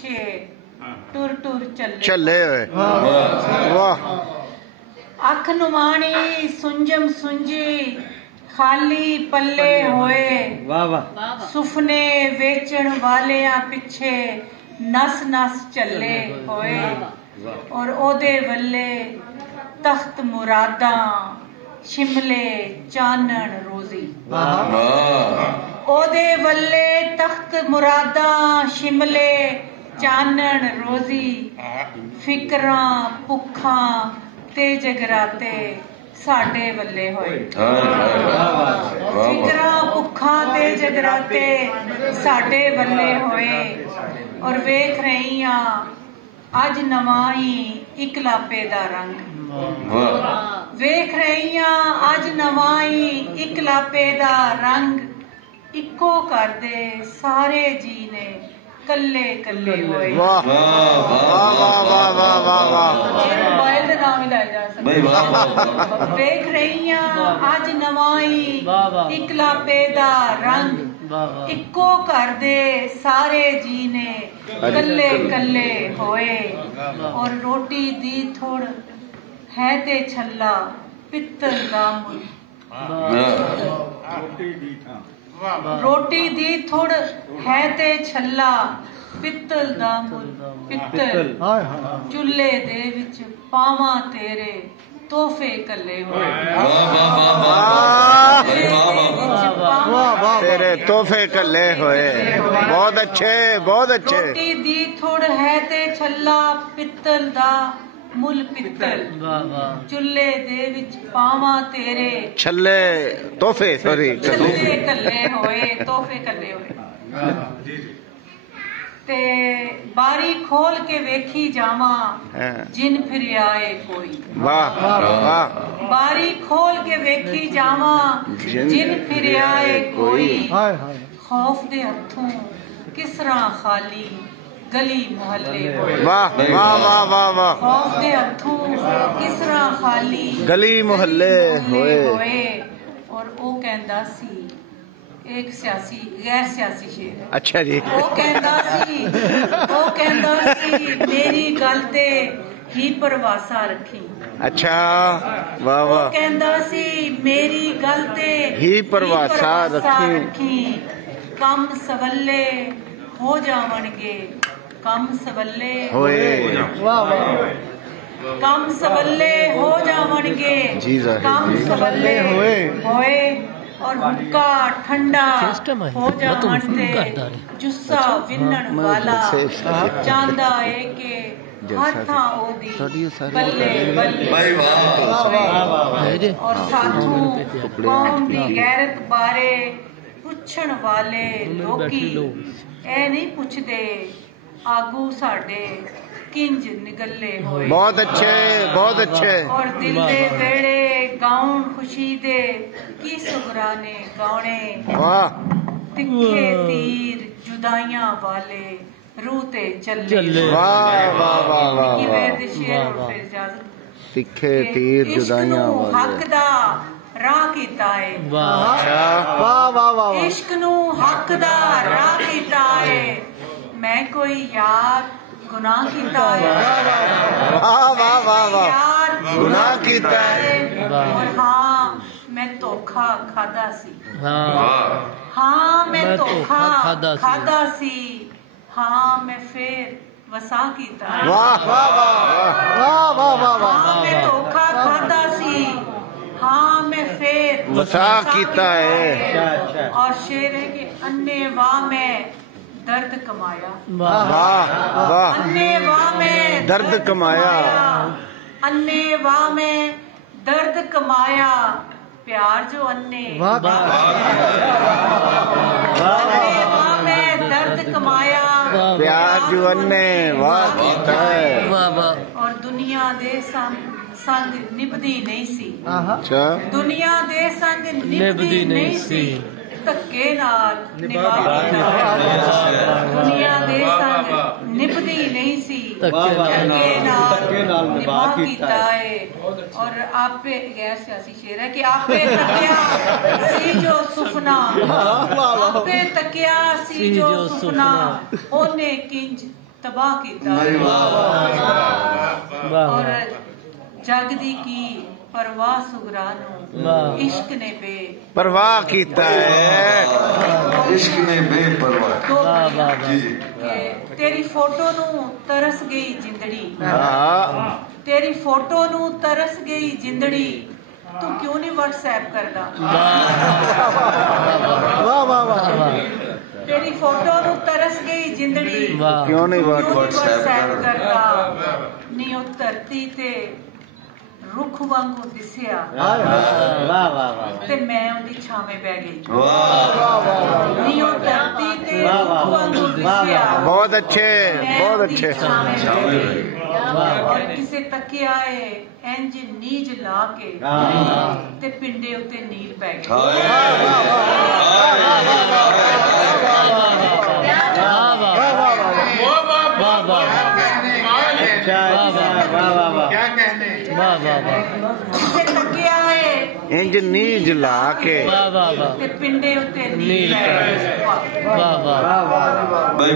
पिछे टुर टुर चले वाह। अख नुमानी सुंजम सुंजी खाली पल्ले होए सुफने वेचण वालियां पिछे नस नस चले होए और ओदे वल्ले तख्त मुरादा शिमले चानन रोजी ओदे वल्ले तख्त मुरादा शिमले चानन रोजी फिकरां भुखां ते जगराते साडे वल्ले होए फिकरां भुखां ते जगराते साडे वल्ले होए और वेख रही हां अज नवां ही इकलापे दा रंग वेख रही हां अज नवां ही इकलापे दा रंग इको कर दे सारे जी ने कल्ले कल्ले होए। वाह वाह वाह वाह वाह वाह वाह। मोबाइल दे नाम ही लै जा सकदे। वेख रही हां अज नवां ही इकलापे दा रंग इको कर दे सारे जी ने कल्ले कल्ले होए और रोटी दी थोड़ है ते छल्ला पित्तल दा मुल रोटी दी थोड़ है ते छल्ला पित्तल दा मुल पित्तल चुल्ले दे विच पावां तेरे तोहफे कल्ले होए तेरे तोहफे कल्ले होए। बहुत अच्छे बहुत अच्छे। रोटी दी थोड़ है ते छल्ला पित्तल दा मुल पित्तल चुल्ले दे विच पावां तेरे छल्ले तोहफे सॉरी छल्ले कल्ले होए तोहफे कल्ले होए। ते बारी खोल के वेखी जावा जिन फिर आए कोई। वाह वाह। बारी खोल के वेखी जावा जिन फिर आए कोई खौफ दे हथों किसरा खाली गली मोहल्ले होए। वाह वाह वाह वाह वाह। खौफ दे हथों किसरा खाली गली मोहल्ले होए और ओ कहंदा सी एक सियासी गैर सियासी शेर। अच्छा जी। ओ कहंदा सी मेरी गल ते ही परवासा रखी। अच्छा वाह वाह। कहंदा सी मेरी गल ते ही परवासा रखी कम सवल्ले हो जावणगे कम सवल्ले होए। वाह वाह। कम सवल्ले हो जावणगे कम सवल्ले होए और हुक्का ठंडा हो जावणगे जुस्सा विन्नण वाला चांदा है के हाथां ओदी बल्ले बल्ले और साथों कौम दी गैरत बारे पुछण वाले लोकी ए नहीं पुछदे आगू साडे किंज निगले होए। बहुत अच्छे बहुत अच्छे। और दिल दे वेड़े गाउन खुशी दे की सुगराने गाने वाह। तिखे तीर जुदाइयां वाले रूते चले। वाह वाह वाह वाह। तिखे तीर जुदाइयां वाले हक दा राह कीता है। वाह वाह वाह। इश्क नू हक दा राह कीता है मैं कोई यार गुनाह कीता है। वाह वाह वाह वाह। गुनाह कीता है और हाँ मैं धोखा खादा सी। हाँ मैं धोखा खादा सी हाँ मैं फिर वसा कीता है। वाह वाह वाह वाह वाह वाह। हाँ मैं धोखा खादा सी हाँ मैं फिर वसा कीता है। और शेर है कि अन्ने वाह में दर्द कमाया। वाह वाह। अन्ने वाह में दर्द कमाया अन्ने वाह में दर्द कमाया प्यार जो अन्ने वाह में दर्द कमाया प्यार जो अन्ने वाह कीता है। और दुनिया दे संग निभदी नहीं सी। अच्छा दुनिया दे संग निभदी नहीं सी धक्के नाल निभा दुनिया दे संग निभदी नहीं सी ਧੱਕੇ ਨਾਲ ਨਿਭਾ ਕੀਤਾ ਹੈ। ਔਰ ਆਪੇ ਗੈਰ ਸਿਆਸੀ ਸ਼ੇਰ ਹੈ ਕਿ ਆਪੇ ਤੱਕਿਆ ਸੀ ਜੋ ਸੁਪਨਾ, ਆਪੇ ਤੱਕਿਆ ਸੀ ਜੋ ਸੁਪਨਾ, ਉਹਨੇ ਕਿੰਜ ਤਬਾਹ ਕੀਤਾ। ਔਰ ਜਗ ਦੀ ਕੀ परवाह सुगरा इश्क ने बे परवाह कीता है, इश्क ने बेपरवाह। तेरी फोटो नू तरस गई जिंदड़ी, तेरी फोटो नू तरस गई जिंदड़ी, तू क्यों नहीं व्हाट्सएप करदा? वाह वाह वाह। तेरी फोटो नू तरस गई जिंदड़ी, क्यों नहीं व्हाट्सएप करदा? नी ओ धरती ते रुख वांगू दिसिया ते मैं उहदी छावे पै गई। नी ओ धरती ते रुख वांगू दिसिया, बहुत अच्छे बहुत अच्छे। और किसे तकिया है इंज नीज ला के ते पिंडे उत्ते नील पै गए। किसे तकिया है इंज नीज ला के ते पिंडे उत्ते नील पै गए। भाई